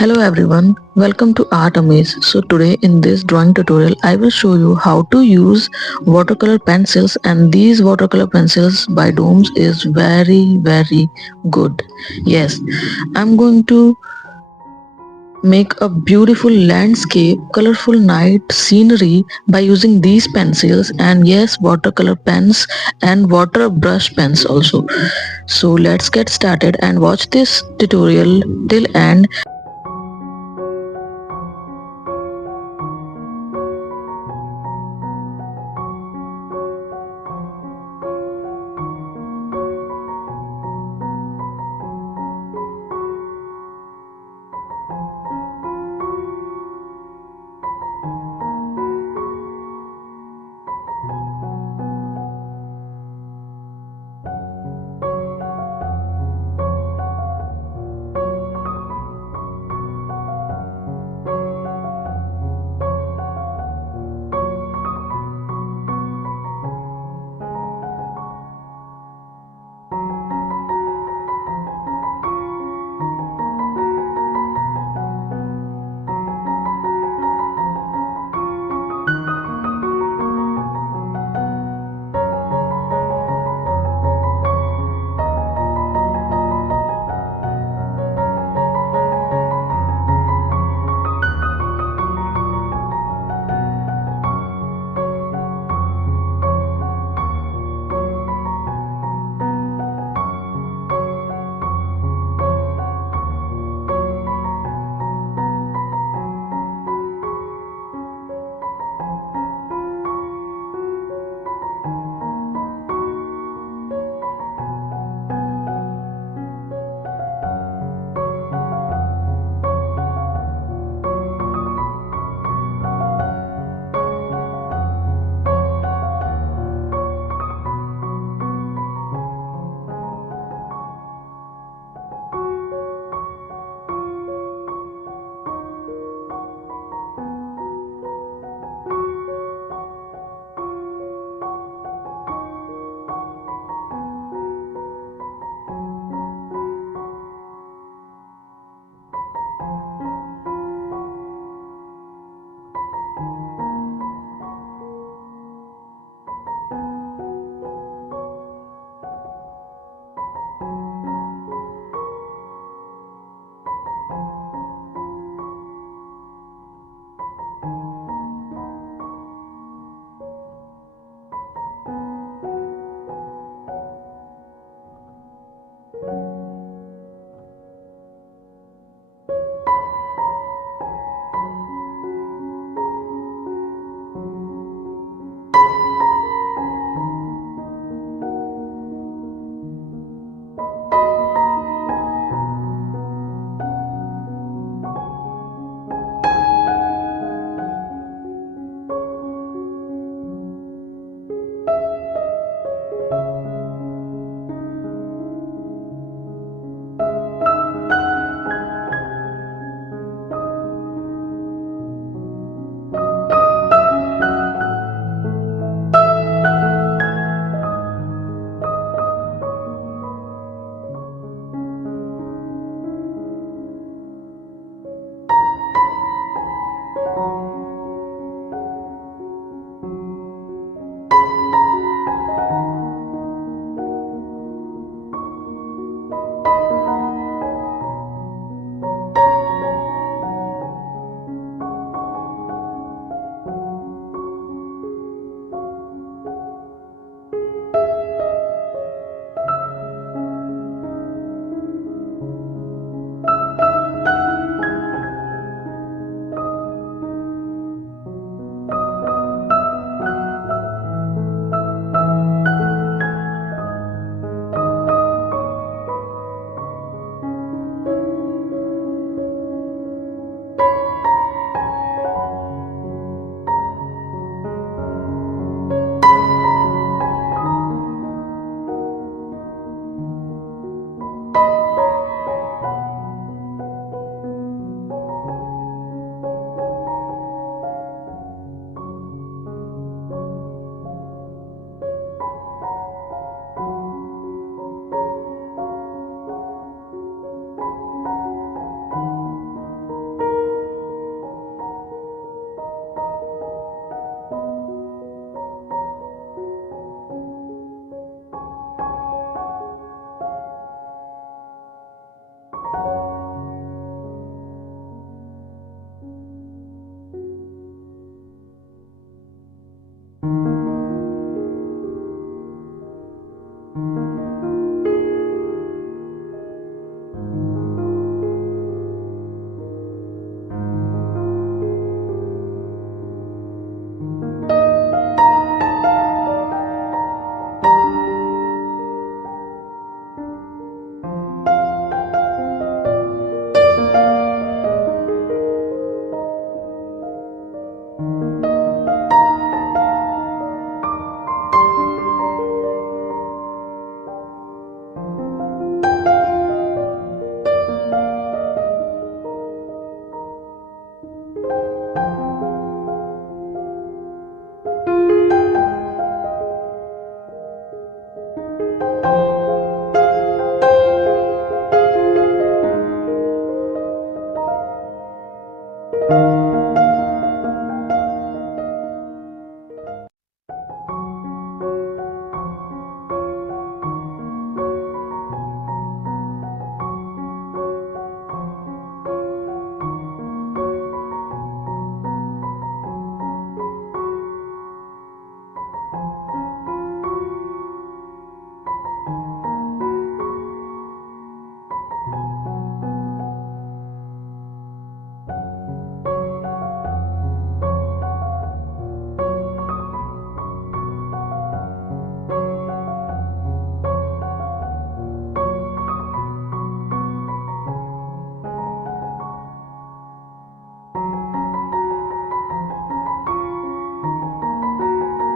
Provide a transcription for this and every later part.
Hello everyone, welcome to Art Amaze. So today in this drawing tutorial I will show you how to use watercolor pencils, and these watercolor pencils by Dooms is very good. Yes, I'm going to make a beautiful landscape, colorful night scenery by using these pencils, and yes, watercolor pens and water brush pens also. So let's get started and watch this tutorial till end.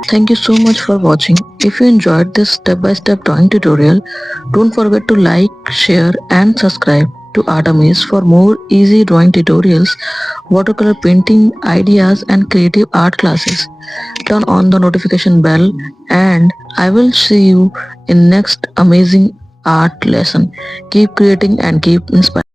Thank you so much for watching. If you enjoyed this step-by-step drawing tutorial, don't forget to like, share and subscribe to Artemis for more easy drawing tutorials, watercolor painting ideas and creative art classes. Turn on the notification bell and I will see you in next amazing art lesson. Keep creating and keep inspiring.